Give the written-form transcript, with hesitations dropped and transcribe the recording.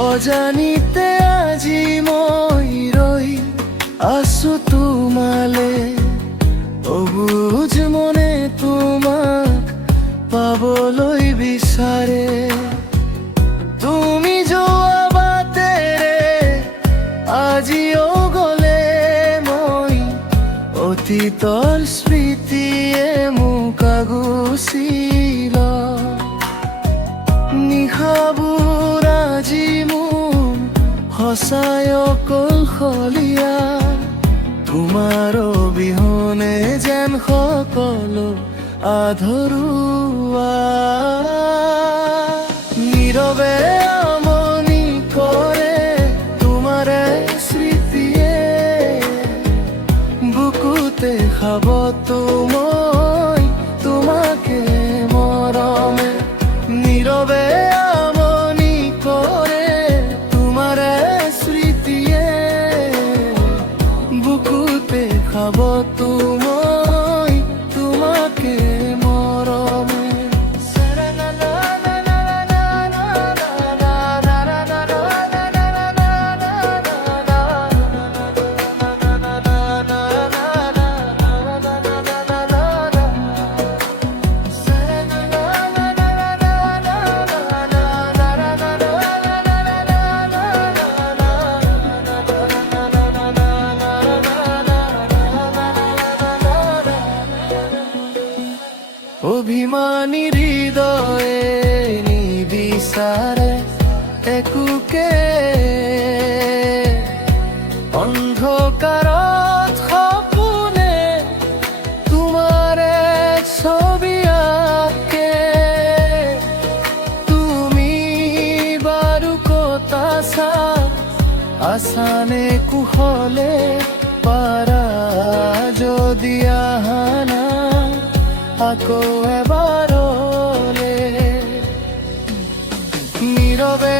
অজানিতে আজি মই ৰৈ আছো তোমালে, অবুজ মনে তোমাক পাবলৈ বিচাৰে। তুমি যোৱা বাটেৰে আজিও গলে মই, অতীতৰ স্মৃতিয়ে মোক আগুচি লয়। নিশাবোৰ আজি মোৰ সঁচাই অকলশলীয়া, তোমাৰ অবিহনে যেন সকলো আধৰুৱা। নীৰৱে আমনি কৰে তোমাৰে স্মৃতিয়ে, বুকুতে খাব মই তোমাকে মৰমে। নীৰৱে আমনি কৰে তোমাৰে স্মৃতিয়ে, বুকুতে খাব মই তোমাকে মৰমে। অভিমানী হৃদয়ে নিবিচাৰে একোকে, অন্ধকাৰত সপোনে তোমাৰে ছবি আঁকে। তুমি বাৰু ক'ত আছা, আছানে কুশলে, পাৰা যদি আহা না আকৌ এবাৰলে। নীৰৱে